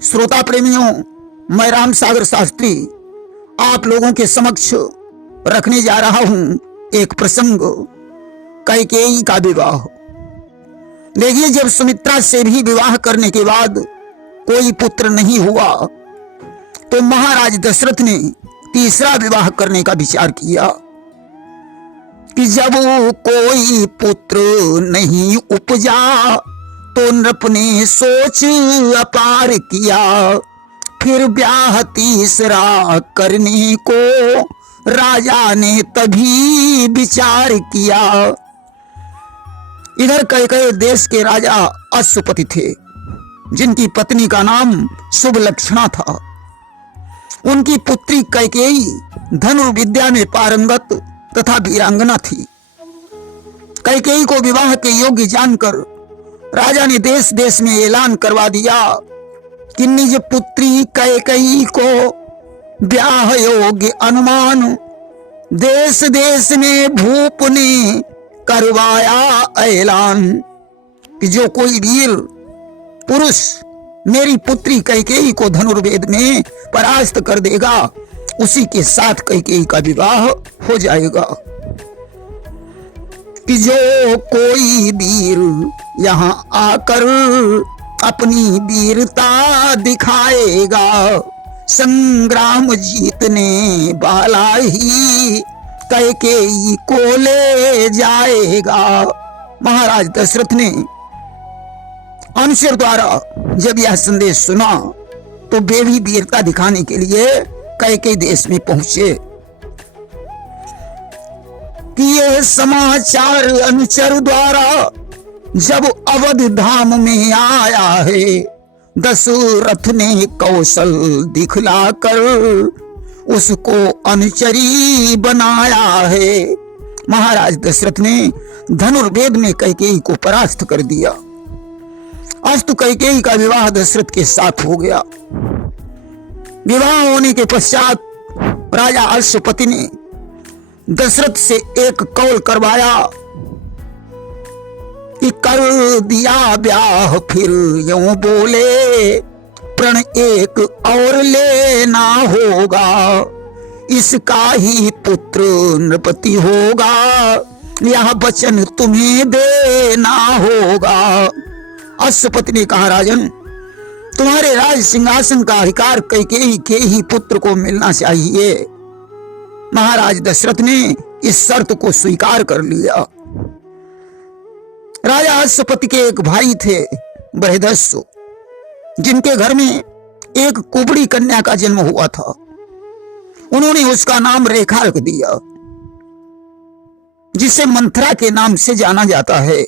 श्रोता प्रेमियों, मैं राम सागर शास्त्री आप लोगों के समक्ष रखने जा रहा हूं एक प्रसंग, कैकेयी का विवाह। देखिए, जब सुमित्रा से भी विवाह करने के बाद कोई पुत्र नहीं हुआ तो महाराज दशरथ ने तीसरा विवाह करने का विचार किया कि जब कोई पुत्र नहीं उपजा तो नृप ने सोच अपार किया, फिर ब्याह तीसरा करने को राजा ने तभी विचार किया। इधर कैकेयी देश के राजा अश्वपति थे, जिनकी पत्नी का नाम शुभलक्षणा था। उनकी पुत्री कैकेयी धनुर्विद्या में पारंगत तथा वीरांगना थी। कैकेयी को विवाह के योग्य जानकर राजा ने देश देश में ऐलान करवा दिया कि निज पुत्री कैकेयी को ब्याह योग्य अनुमान देश देश में भूप ने करवाया ऐलान कि जो कोई वीर पुरुष मेरी पुत्री कैकेयी को धनुर्वेद में परास्त कर देगा, उसी के साथ कैकेयी का विवाह हो जाएगा। कि जो कोई वीर यहाँ आकर अपनी वीरता दिखाएगा, संग्राम जीतने वाला ही कैकेयी को ले जाएगा। महाराज दशरथ ने अनुचर द्वारा जब यह संदेश सुना तो वे भी वीरता दिखाने के लिए कैकेयी देश में पहुंचे। कि यह समाचार अनुचर द्वारा जब अवध धाम में आया है, दशरथ ने कौशल दिखलाकर उसको अनुचरी बनाया है। महाराज दशरथ ने धनुर्वेद में कैकेयी को परास्त कर दिया। अस्तु कैकेयी का विवाह दशरथ के साथ हो गया। विवाह होने के पश्चात राजा अश्वपति ने दशरथ से एक कौल करवाया कि कर दिया ब्याह, फिर यूं बोले प्रण एक और लेना होगा, इसका ही पुत्र नृपति होगा, यह वचन तुम्हें देना होगा। अश्वपति ने कहा, राजन, तुम्हारे राज सिंहासन का अधिकार कैकेयी के ही पुत्र को मिलना चाहिए। महाराज दशरथ ने इस शर्त को स्वीकार कर लिया। राजा अश्वपति के एक भाई थे बृहदस्सु, जिनके घर में एक कुबड़ी कन्या का जन्म हुआ था। उन्होंने उसका नाम रेखा रख दिया, जिसे मंथरा के नाम से जाना जाता है।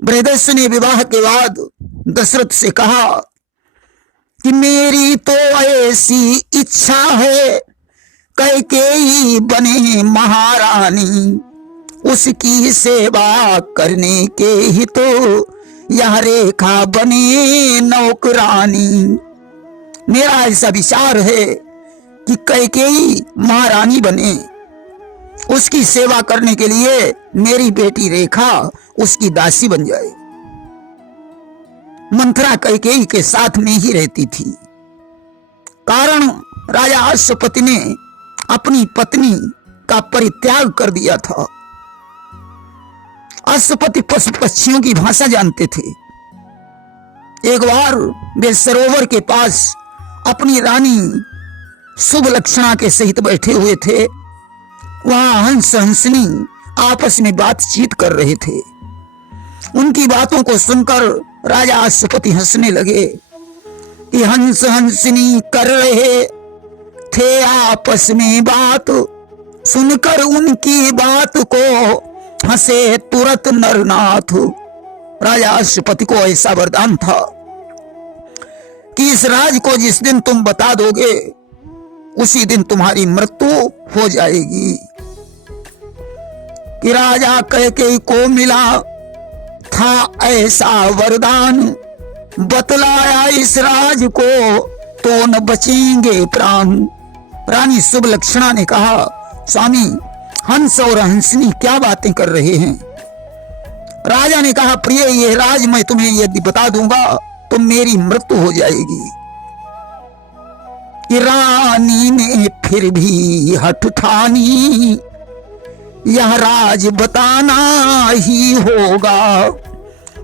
बृहदस्सु ने विवाह के बाद दशरथ से कहा कि मेरी तो ऐसी इच्छा है कैकेयी बने महारानी, उसकी सेवा करने के ही तो यह रेखा बने नौकरानी। मेरा ऐसा विचार है कि कैकेयी महारानी बने, उसकी सेवा करने के लिए मेरी बेटी रेखा उसकी दासी बन जाए। मंथरा कैकेयी के साथ में ही रहती थी। कारण राजा अश्वपति ने अपनी पत्नी का परित्याग कर दिया था। अश्वपति पशु पक्षियों की भाषा जानते थे। एक बार वे सरोवर के पास अपनी रानी शुभलक्षणा के सहित बैठे हुए थे। वहां हंस हंसनी आपस में बातचीत कर रहे थे। उनकी बातों को सुनकर राजा अश्वपति हंसने लगे कि हंस हंसनी कर रहे थे आपस में बात, सुनकर उनकी बात को हंसे तुरंत नरनाथ। राजा अश्वपति को ऐसा वरदान था कि इस राज को जिस दिन तुम बता दोगे उसी दिन तुम्हारी मृत्यु हो जाएगी। कि राजा कैकेयी को मिला था ऐसा वरदान, बतलाया इस राज को तो न बचेंगे प्राण। रानी शुभलक्षणा ने कहा, स्वामी, हंस और हंसनी क्या बातें कर रहे हैं? राजा ने कहा, प्रिय, यह राज मैं तुम्हें यदि बता दूंगा तो मेरी मृत्यु हो जाएगी। रानी ने फिर भी हठ ठानी, यह राज बताना ही होगा,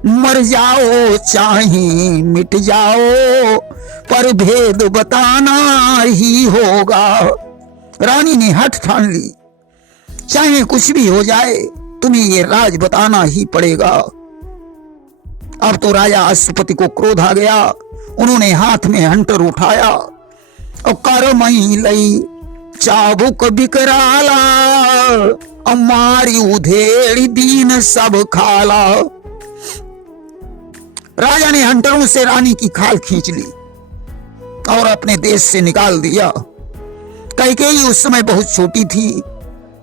मर जाओ चाहे मिट जाओ, पर भेद बताना ही होगा। रानी ने हठ ठान ली, चाहे कुछ भी हो जाए तुम्हें ये राज बताना ही पड़ेगा। अब तो राजा अश्वपति को क्रोध आ गया। उन्होंने हाथ में हंटर उठाया और करमई लई चाबुक बिकराला, अमारी उधेड़ी दीन सब खाला। राजा ने हंटरों से रानी की खाल खींच ली और अपने देश से निकाल दिया। कैकेयी उस समय बहुत छोटी थी,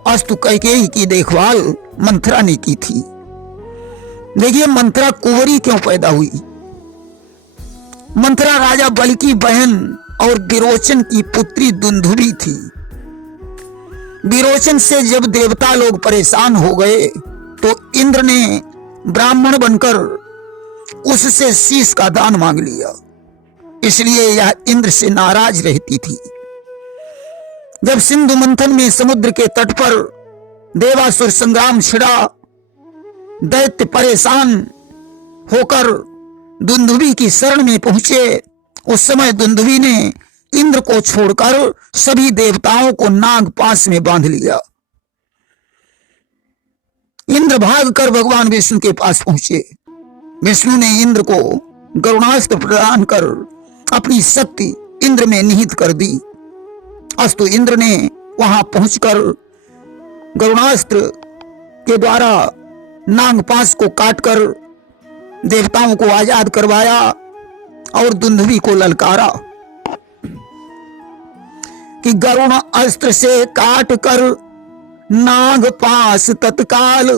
अस्तु कैकेयी की देखभाल मंथरा ने की थी। देखिए मंथरा कुंवरी क्यों पैदा हुई। मंथरा राजा बल की बहन और विरोचन की पुत्री दुंदुभी थी। विरोचन से जब देवता लोग परेशान हो गए तो इंद्र ने ब्राह्मण बनकर उससे शीश का दान मांग लिया, इसलिए यह इंद्र से नाराज रहती थी। जब सिंधु मंथन में समुद्र के तट पर देवासुर संग्राम छिड़ा, दैत्य परेशान होकर दुंदुभी की शरण में पहुंचे, उस समय दुंदुभी ने इंद्र को छोड़कर सभी देवताओं को नाग पास में बांध लिया। इंद्र भागकर भगवान विष्णु के पास पहुंचे। विष्णु ने इंद्र को गरुणास्त्र प्रदान कर अपनी शक्ति इंद्र में निहित कर दी। अस्तु इंद्र ने वहां पहुंचकर गरुणास्त्र के द्वारा नागपाश को काटकर देवताओं को आजाद करवाया और दुंदुभी को ललकारा कि गरुण अस्त्र से काट कर नागपाश तत्काल,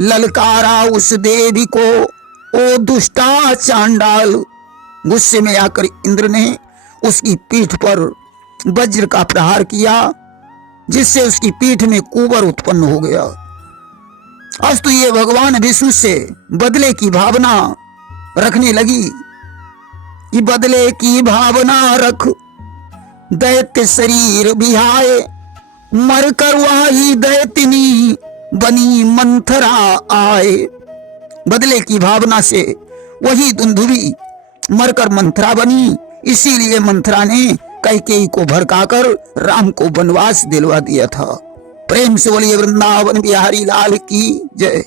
ललकारा उस देवी को ओ दुष्टा चांडाल। गुस्से में आकर इंद्र ने उसकी पीठ पर वज्र का प्रहार किया, जिससे उसकी पीठ में कुंवर उत्पन्न हो गया। अस्तु ये भगवान विष्णु से बदले की भावना रखने लगी कि बदले की भावना रख, दैत्य शरीर बिहाए, मर कर वही दैत्यनी बनी मंथरा आए। बदले की भावना से वही दुंदुभी मरकर मंथरा बनी, इसीलिए मंथरा ने कैकेयी को भड़काकर राम को वनवास दिलवा दिया था। प्रेम से बोलिए वृंदावन बिहारी लाल की जय।